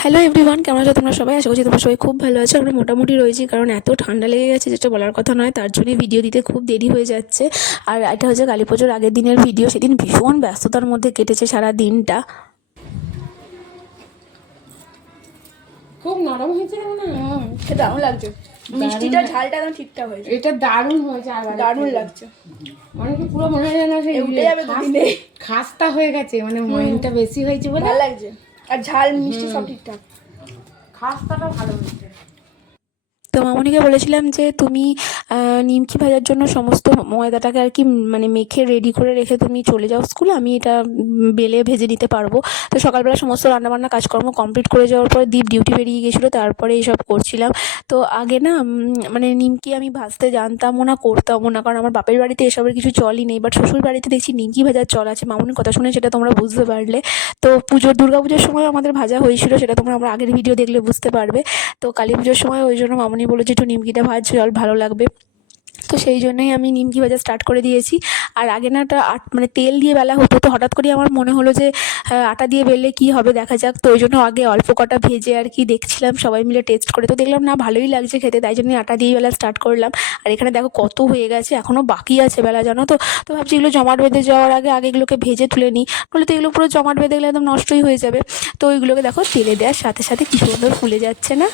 Hello everyone কেমন আছো তোমরা সবাই? আশা করছি তোমরা সবাই খুব ভালো আছো। আমরা মোটামুটি রয়েছি কারণ এত ঠান্ডা লেগে গেছে যেটা বলার কথা নয়। তার জন্যই ভিডিও দিতে খুব দেরি হয়ে যাচ্ছে। আর এটা হচ্ছে কালী পুজোর আগের দিনের ভিডিও সেদিন ভীষণ ব্যস্ততার মধ্যে কেটেছে সারা দিনটা। খুব নরম হয়েছে দারুণ লাগছে। মিষ্টিটা ঝালটা একদম ঠিকঠাক হয়েছে। এটা দারুণ হয়েছে আর দারুণ লাগছে। অনেকে পুরো মনে হয় না সেই উঠে যাবে খাস্তা হয়ে গেছে মানে ময়নটা বেশি হয়েছে বলে। ভালো লাগছে। আর ঝাল মিষ্টি সব ঠিকঠাক। খাস্তাটা ভালো হয়েছে। তো মামনিকে বলেছিলাম যে তুমি নিমকি ভাজার জন্য সমস্ত ময়দাটাকে আর কি মানে মেখে রেডি করে রেখে তুমি চলে যাও স্কুলে আমি এটা বেলে ভেজে নিতে পারব। তো সকালবেলা সমস্ত রান্নাবান্না কাজকর্ম কমপ্লিট করে যাওয়ার পর দীপ ডিউটি বেরিয়ে গেছিল। তারপরে এইসব করছিলাম। তো আগে না মানে নিমকি আমি ভাজতে জানতামও না করতামও না। কারণ আমার বাপের বাড়িতে এসবের কিছু চলই নেই। বাট শ্বশুর বাড়িতে দেখছি নিমকি ভাজার চল আছে। মামনির কথা শুনে সেটা তোমরা বুঝতে পারলে। তো পুজোর, দুর্গা পুজোর সময় আমাদের ভাজা হয়েছিল, সেটা তোমরা আমরা আগের ভিডিও দেখলে বুঝতে পারবে। তো কালী পুজোর সময় ওই জন্য মামনি বলেছে একটু নিমকিটা ভাজ জল ভালো লাগবে। তো সেই জন্যই আমি নিমকি ভাজা স্টার্ট করে দিয়েছি। আর আগে না আট মানে তেল দিয়ে বেলা হতো, তো হঠাৎ করে আমার মনে হলো যে আটা দিয়ে বেললে কী হবে দেখা যাক। তো ওই জন্য আগে অল্প কটা ভেজে আর কি দেখছিলাম, সবাই মিলে টেস্ট করে। তো দেখলাম না, ভালোই লাগছে খেতে, তাই জন্যই আটা দিয়ে বেলা স্টার্ট করলাম। আর এখানে দেখো কত হয়ে গেছে এখনও বাকি আছে বেলা, জানো তো? তো ভাবছি এগুলো জমাট বেঁধে যাওয়ার আগে আগে এগুলোকে ভেজে তুলে নিই। নাহলে তো এগুলো পুরো জমাট বেঁধে গেলে একদম নষ্টই হয়ে যাবে। তো ওইগুলোকে দেখো তেলে দেওয়ার সাথে সাথে কি সুন্দর ফুলে যাচ্ছে না?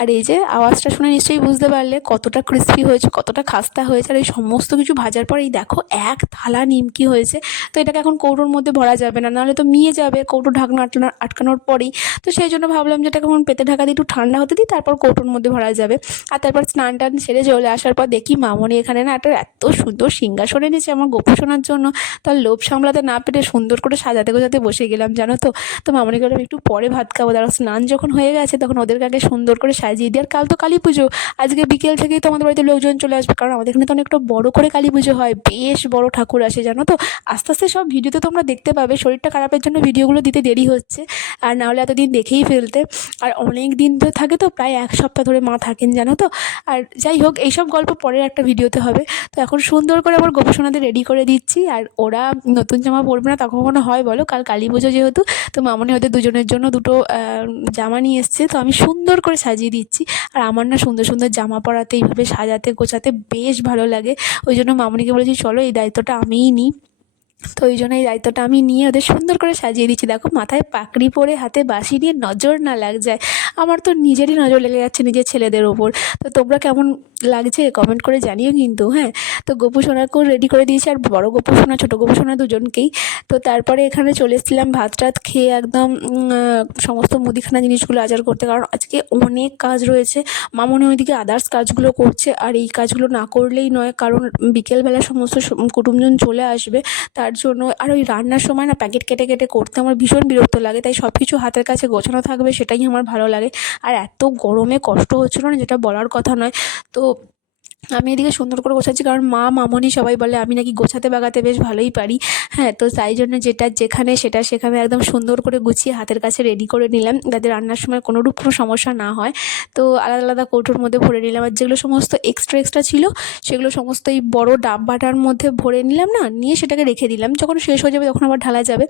আর এই যে আওয়াজটা শুনে নিশ্চয়ই বুঝতে পারলে কতটা ক্রিস্পি হয়েছে, কতটা খাস্তা হয়েছে, আর এই সমস্ত কিছু ভাজার পর এই দেখো এক থালা নিমকি হয়েছে। তো এটাকে এখন কৌটোর মধ্যে ভরা যাবে না, নাহলে তো মিয়ে যাবে কৌটো ঢাকনা আটকানো আটকানোর পরেই। তো সেই জন্য ভাবলাম যে এটাকে এখন পেতে ঢাকা দিয়ে একটু ঠান্ডা হতে দিই, তারপর কৌটোর মধ্যে ভরা যাবে। আর তারপর স্নান টান সেরে চলে আসার পর দেখি মামনি এখানে না একটা এত সুন্দর সিংহাসন এনেছে আমার গোপু শোনার জন্য। তার লোভ সামলাতে না পেরে সুন্দর করে সাজাতে গোজাতে বসে গেলাম, জানো তো? তো মামনি বললাম একটু পরে ভাত খাব। তারা স্নান যখন হয়ে গেছে, তখন ওদেরকে আগে সুন্দর করে সাজিয়ে দিই আর কাল তো কালী পুজো। আজকে বিকেল থেকেই তো আমাদের বাড়িতে লোকজন চলে আসবে, কারণ আমাদের এখানে তো অনেকটা বড় করে কালী পুজো হয়, বেশ বড় ঠাকুর আসে, জানো তো? আস্তে আস্তে সব ভিডিওতে তোমরা দেখতে পাবে, শরীরটা খারাপের জন্য ভিডিওগুলো দিতে দেরি হচ্ছে, আর না হলে এতদিন দেখেই ফেলতে। আর অনেক দিন ধরে থাকে তো, প্রায় এক সপ্তাহ ধরে মা থাকেন, জানো তো? আর যাই হোক, এইসব গল্প পরের একটা ভিডিওতে হবে। তো এখন সুন্দর করে আমার গোপসোনাদের রেডি করে দিচ্ছি, আর ওরা নতুন জামা পরবে না তখন কখনো হয়, বলো? কাল কালী পুজো যেহেতু, তো মামনি ওদের দুজনের জন্য দুটো জামা নিয়ে এসছে, তো আমি সুন্দর করে সাজিয়ে দিচ্ছি আর আমার না সুন্দর সুন্দর জামা পরাতে, এইভাবে সাজাতে, গোছাতে বেশ ভালো লাগে। ওই জন্য মামনিকে বলেছি, চলো এই দায়িত্বটা আমিই নিই। তো ওই জন্য এই দায়িত্বটা আমি নিয়ে ওদের সুন্দর করে সাজিয়ে দিচ্ছি। দেখো, মাথায় পাকড়ি পরে হাতে বাঁশি নিয়ে নজর না লাগ যায়। আমার তো নিজেরই নজর লেগে যাচ্ছে নিজের ছেলেদের ওপর। তো তোমরা কেমন লাগছে কমেন্ট করে জানিও কিন্তু হ্যাঁ? তো গোপু সোনাকেও রেডি করে দিয়েছি, আর বড় গোপু সোনা, ছোটো গোপু সোনা দুজনকেই। তো তারপরে এখানে চলে এসেছিলাম ভাত টাত খেয়ে একদম সমস্ত মুদিখানা জিনিসগুলো আচার করতে। কারণ আজকে অনেক কাজ রয়েছে। মামনি ওইদিকে আদার্স কাজগুলো করছে, আর এই কাজগুলো না করলেই নয়, কারণ বিকেলবেলা সমস্ত কুটুমজন চলে আসবে। তার জন্য, আর ওই রান্নার সময় না প্যাকেট কেটে কেটে করতে আমার ভীষণ বিরক্ত লাগে, তাই সব কিছু হাতের কাছে গোছানো থাকবে, সেটাই আমার ভালো লাগে। আর এত গরমে কষ্ট হচ্ছিল না, যেটা বলার কথা নয়। তো আমি এদিকে সুন্দর করে গোছাচ্ছি, কারণ মা, মামনি সবাই বলে, আমি নাকি গোছাতে বাগাতে বেশ ভালোই পারি। হ্যাঁ তো তাই জন্য যেটা যেখানে সেটা সেখানে একদম সুন্দর করে গুছিয়ে হাতের কাছে রেডি করে নিলাম, যাতে রান্নার সময় কোনোরূপ কোনো সমস্যা না হয়। তো আলাদা আলাদা কৌটোর মধ্যে ভরে নিলাম, আর যেগুলো সমস্ত এক্সট্রা এক্সট্রা ছিল, সেগুলো সমস্ত এই বড়ো ডাব্বাটার মধ্যে ভরে নিলাম না, নিয়ে সেটাকে রেখে দিলাম। যখন শেষ হয়ে যাবে তখন আবার ঢালা যাবে।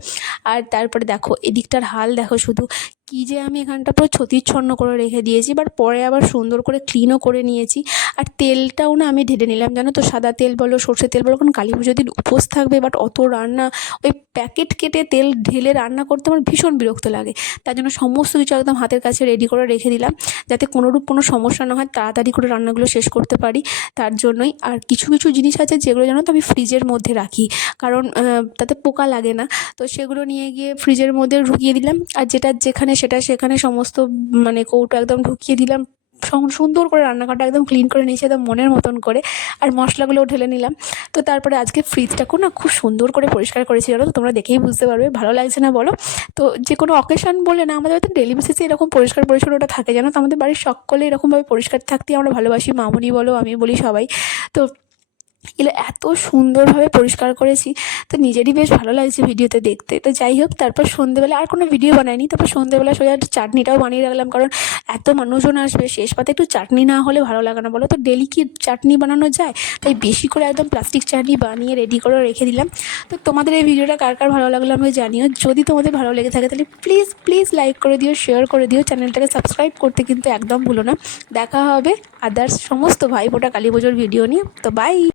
আর তারপরে দেখো, এদিকটার হাল দেখো শুধু কী যে আমি এখানটা পুরো ছতিচ্ছন্ন করে রেখে দিয়েছি বাট পরে আবার সুন্দর করে ক্লিনও করে নিয়েছি। আর তেলটাও না আমি ঢেলে নিলাম, জানো তো? সাদা তেল বলো সর্ষে তেল বলো, কারণ কালী পুজোর দিন উপোস থাকবে বাট অত রান্না, ওই প্যাকেট কেটে তেল ঢেলে রান্না করতে আমার ভীষণ বিরক্ত লাগে। তার জন্য সমস্ত কিছু একদম হাতের কাছে রেডি করে রেখে দিলাম, যাতে কোনোরূপ কোনো সমস্যা না হয়, তাড়াতাড়ি করে রান্নাগুলো শেষ করতে পারি। তার জন্যই আর কিছু কিছু জিনিস আছে যেগুলো জানো তো আমি ফ্রিজের মধ্যে রাখি। কারণ তাতে পোকা লাগে না। তো সেগুলো নিয়ে গিয়ে ফ্রিজের মধ্যে ঢুকিয়ে দিলাম। আর যেটা যেখানে সেটা সেখানে সমস্ত মানে কৌটো একদম ঢুকিয়ে দিলাম। সুন্দর করে রান্নাঘরটা একদম ক্লিন করে নিয়েছি, একদম মনের মতন করে। আর মশলাগুলোও ঢেলে নিলাম। তো তারপরে আজকে ফ্রিজটাকেও না খুব সুন্দর করে পরিষ্কার করেছি, জানো তো? তোমরা দেখেই বুঝতে পারবে, ভালো লাগছে না বলো? তো যে কোনো অকেশন বলে না, আমাদের হয়তো ডেলি বেসিসে এরকম পরিষ্কার পরিচ্ছন্নটা থাকে, জানো তো? আমাদের বাড়ির সকলে এরকমভাবে পরিষ্কার থাকতে আমরা ভালোবাসি। মামুনি বলো, আমি বলি সবাই। তো এগুলো এত সুন্দরভাবে পরিষ্কার করেছি, তো নিজেরই বেশ ভালো লাগছে ভিডিওতে দেখতে। তো যাই হোক, তারপর সন্ধেবেলা আর কোনো ভিডিও বানাইনি, তারপর সন্ধেবেলা সোজা চাটনিটাও বানিয়ে রাখলাম, কারণ এত মানুষজন আসবে, শেষ পাতে একটু চাটনি না হলে ভালো লাগে না, বলো তো? ডেলি কি চাটনি বানানো যায়? তাই বেশি করে একদম প্লাস্টিক চাটনি বানিয়ে রেডি করে রেখে দিলাম। তো তোমাদের এই ভিডিওটা কার কার ভালো লাগল আমি জানিও। যদি তোমাদের ভালো লেগে থাকে, তাহলে প্লিজ প্লিজ লাইক করে দিও শেয়ার করে দিও। চ্যানেলটাকে সাবস্ক্রাইব করতে কিন্তু একদম ভুলো না। দেখা হবে আদার্স সমস্ত ভাই ফোটা কালী পুজোর ভিডিও নিয়ে। তো বাই